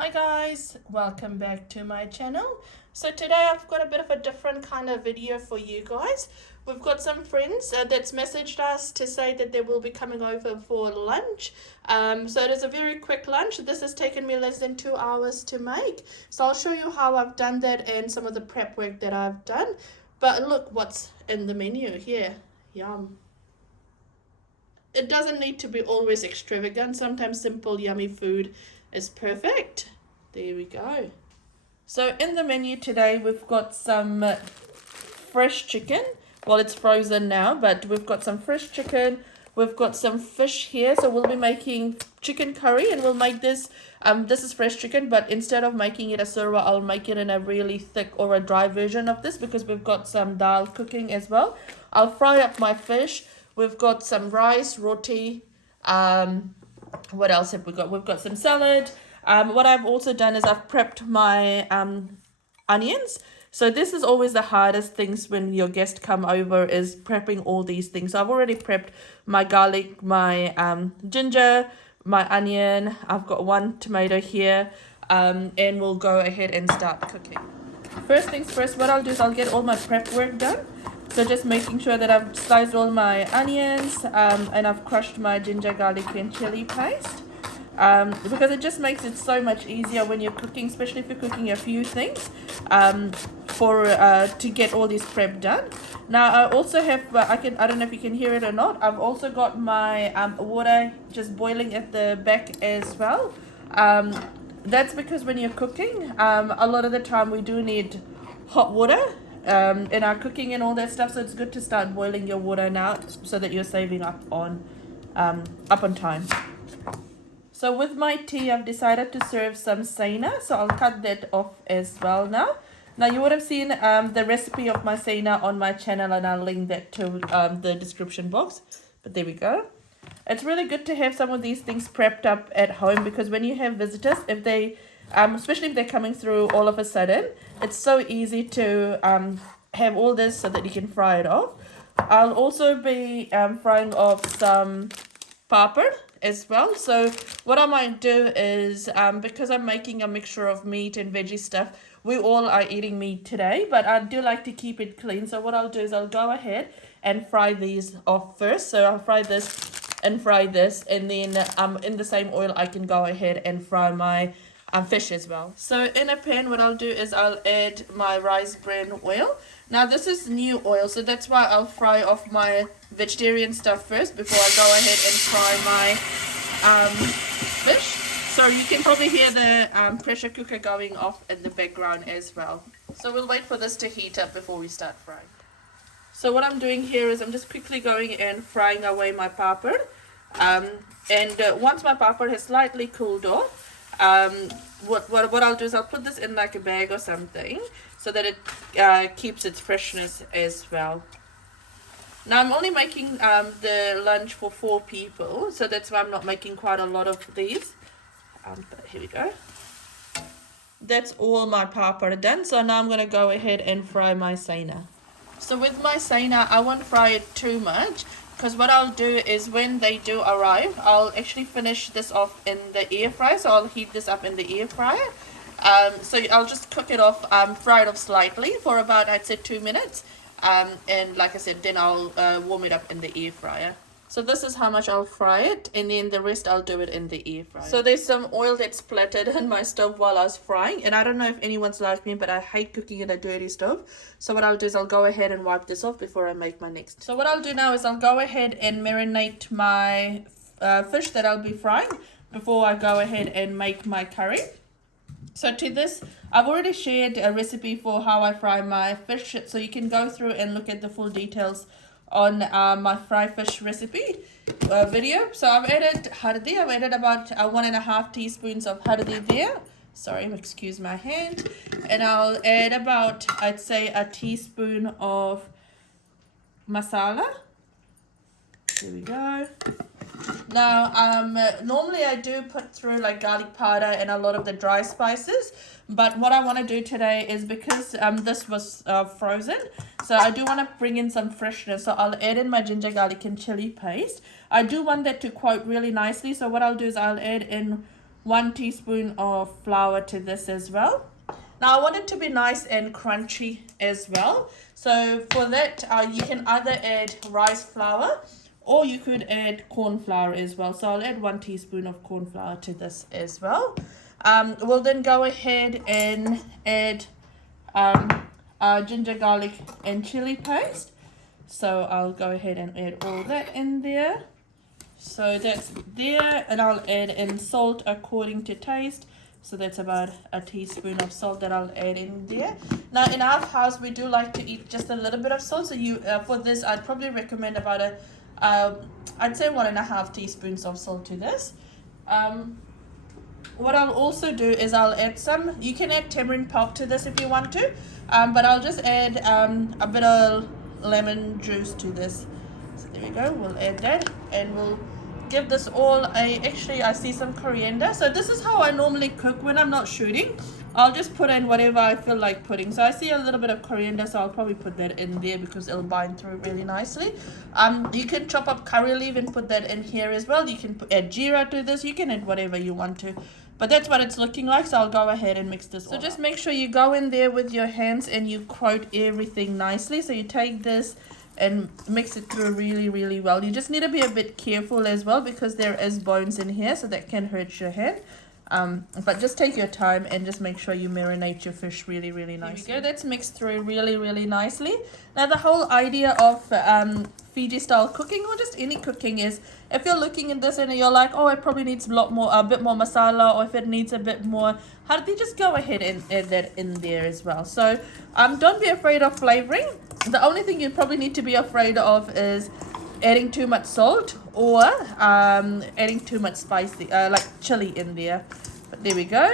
Hi guys, welcome back to my channel. So today I've got a bit of a different kind of video for you guys. We've got some friends that's messaged us to say that they will be coming over for lunch. So it is a very quick lunch. This has taken me less than 2 hours to make. So I'll show you how I've done that and some of the prep work that I've done. But look what's in the menu here. Yum. It doesn't need to be always extravagant. Sometimes simple yummy food is perfect. There we go. So in the menu today we've got some fresh chicken. Well, it's frozen now, but we've got some fresh chicken. We've got some fish here, so we'll be making chicken curry, and we'll make this this is fresh chicken, but instead of making it a surwa, I'll make it in a really thick or a dry version of this because we've got some dal cooking as well. I'll fry up my fish. We've got some rice, roti. What else have we got? We've got some salad. What I've also done is I've prepped my onions. So this is always the hardest things when your guests come over, is prepping all these things. So I've already prepped my garlic, my ginger, my onion. I've got one tomato here, and we'll go ahead and start cooking. First things first, what I'll do is I'll get all my prep work done. So just making sure that I've sliced all my onions and I've crushed my ginger, garlic and chili paste. Because it just makes it so much easier when you're cooking, especially if you're cooking a few things, to get all this prep done. Now I also have, I don't know if you can hear it or not, I've also got my water just boiling at the back as well. That's because when you're cooking, a lot of the time we do need hot water in our cooking and all that stuff, so it's good to start boiling your water now so that you're saving up on time. So with my tea, I've decided to serve some Saina, so I'll cut that off as well now. Now you would have seen the recipe of my Saina on my channel, and I'll link that to the description box. But there we go. It's really good to have some of these things prepped up at home, because when you have visitors, if they, especially if they're coming through all of a sudden, it's so easy to have all this so that you can fry it off. I'll also be frying off some papad as well. So what I might do is, because I'm making a mixture of meat and veggie stuff, we all are eating meat today, but I do like to keep it clean. So what I'll do is I'll go ahead and fry these off first. So I'll fry this and fry this, and then in the same oil I can go ahead and fry my fish as well. So in a pan, what I'll do is I'll add my rice bran oil. Now this is new oil, so that's why I'll fry off my vegetarian stuff first before I go ahead and fry my fish. So you can probably hear the pressure cooker going off in the background as well. So we'll wait for this to heat up before we start frying. So what I'm doing here is I'm just quickly going and frying away my papad. Once my papad has slightly cooled off, what I'll do is I'll put this in like a bag or something so that it keeps its freshness as well. Now I'm only making the lunch for 4 people, so that's why I'm not making quite a lot of these. But here we go. That's all my papad done. So now I'm going to go ahead and fry my Saina. So with my Saina, I won't fry it too much, because what I'll do is when they do arrive, I'll actually finish this off in the air fryer. So I'll heat this up in the air fryer. So I'll just cook it off, fry it off slightly for about, I'd say, 2 minutes. And like I said, then I'll warm it up in the air fryer. So this is how much I'll fry it, and then the rest I'll do it in the air fryer. So there's some oil that splattered in my stove while I was frying, and I don't know if anyone's like me, but I hate cooking in a dirty stove. So what I'll do is I'll go ahead and wipe this off before I make my next. So what I'll do now is I'll go ahead and marinate my fish that I'll be frying before I go ahead and make my curry. So to this, I've already shared a recipe for how I fry my fish, so you can go through and look at the full details on my fry fish recipe video. So I've added hardi. I've added about 1.5 teaspoons of hardi there. Sorry, excuse my hand. And I'll add about, I'd say, a teaspoon of masala. There we go. Now, normally I do put through like garlic powder and a lot of the dry spices, but what I want to do today is, because this was frozen, so I do want to bring in some freshness. So I'll add in my ginger, garlic and chili paste. I do want that to coat really nicely, so what I'll do is I'll add in 1 teaspoon of flour to this as well. Now I want it to be nice and crunchy as well. So for that, you can either add rice flour or you could add corn flour as well. So I'll add 1 teaspoon of corn flour to this as well. We'll then go ahead and add ginger, garlic and chili paste. So I'll go ahead and add all that in there. So that's there, and I'll add in salt according to taste. So that's about a teaspoon of salt that I'll add in there. Now in our house we do like to eat just a little bit of salt. So you for this I'd probably recommend about I'd say 1.5 teaspoons of salt to this. What I'll also do is I'll add some. You can add tamarind pulp to this if you want to, but I'll just add a bit of lemon juice to this. So there we go. We'll add that, and we'll give this all actually I see some coriander. So this is how I normally cook when I'm not shooting. I'll just put in whatever I feel like putting. So I see a little bit of coriander, so I'll probably put that in there because it'll bind through really nicely. You can chop up curry leaf and put that in here as well. You can add jeera to this. You can add whatever you want to. But that's what it's looking like, so I'll go ahead and mix this. So just make sure you go in there with your hands and you coat everything nicely. So you take this and mix it through really well. You just need to be a bit careful as well because there is bones in here, so that can hurt your hand. But just take your time and just make sure you marinate your fish really nicely. There we go. That's mixed through really nicely. Now the whole idea of Fiji style cooking, or just any cooking, is if you're looking at this and you're like, oh, it probably needs a bit more masala, or if it needs a bit more hardi, just go ahead and add that in there as well. So don't be afraid of flavoring. The only thing you probably need to be afraid of is adding too much salt or adding too much spicy like chili in there. But there we go.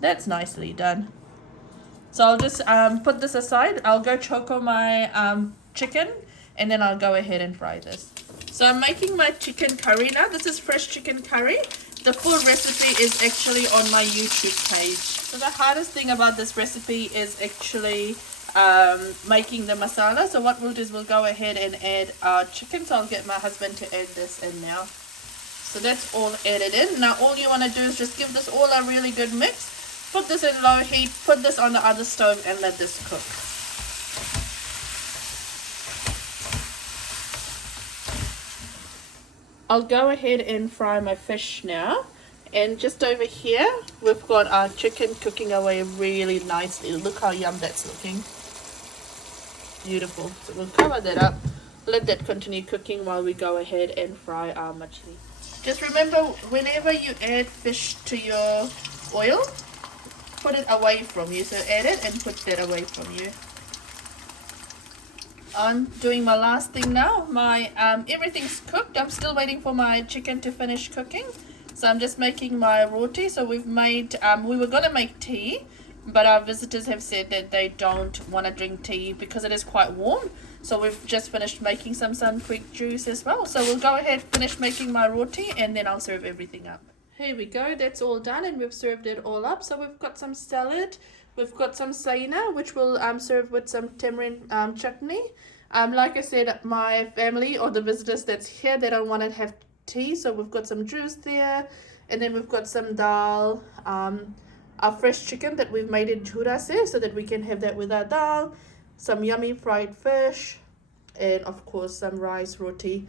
That's nicely done. So I'll just put this aside. I'll go choco my chicken, and then I'll go ahead and fry this. So I'm making my chicken curry now. This is fresh chicken curry. The full recipe is actually on my YouTube page. So the hardest thing about this recipe is actually making the masala. So what we'll do is we'll go ahead and add our chicken. So I'll get my husband to add this in now. So that's all added in. Now all you want to do is just give this all a really good mix. Put this in low heat, put this on the other stove, and let this cook. I'll go ahead and fry my fish now. And just over here, we've got our chicken cooking away really nicely. Look how yum that's looking. Beautiful. So we'll cover that up, let that continue cooking while we go ahead and fry our machli. Just remember, whenever you add fish to your oil, put it away from you. So add it and put that away from you. I'm doing my last thing now. My everything's cooked. I'm still waiting for my chicken to finish cooking. So I'm just making my roti. So we've made, we were going to make tea, but our visitors have said that they don't want to drink tea because it is quite warm. So we've just finished making some Sun Creek juice as well. So we'll go ahead, finish making my roti, and then I'll serve everything up. Here we go. That's all done, and we've served it all up. So we've got some salad. We've got some Saina, which we'll serve with some tamarind chutney. Like I said, my family or the visitors that's here, they don't want to have tea, so we've got some juice there, and then we've got some dal, our fresh chicken that we've made in churase, so that we can have that with our dal, some yummy fried fish, and of course some rice, roti,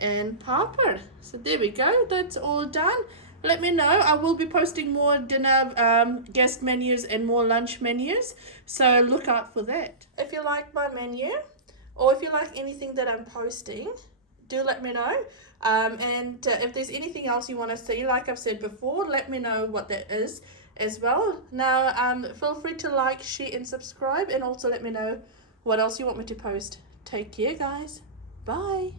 and papad. So there we go. That's all done. Let me know. I will be posting more dinner guest menus and more lunch menus, so look out for that. If you like my menu, or if you like anything that I'm posting, do let me know. And if there's anything else you want to see, like I've said before, let me know what that is as well. Now, feel free to like, share, and subscribe, and also let me know what else you want me to post. Take care, guys. Bye.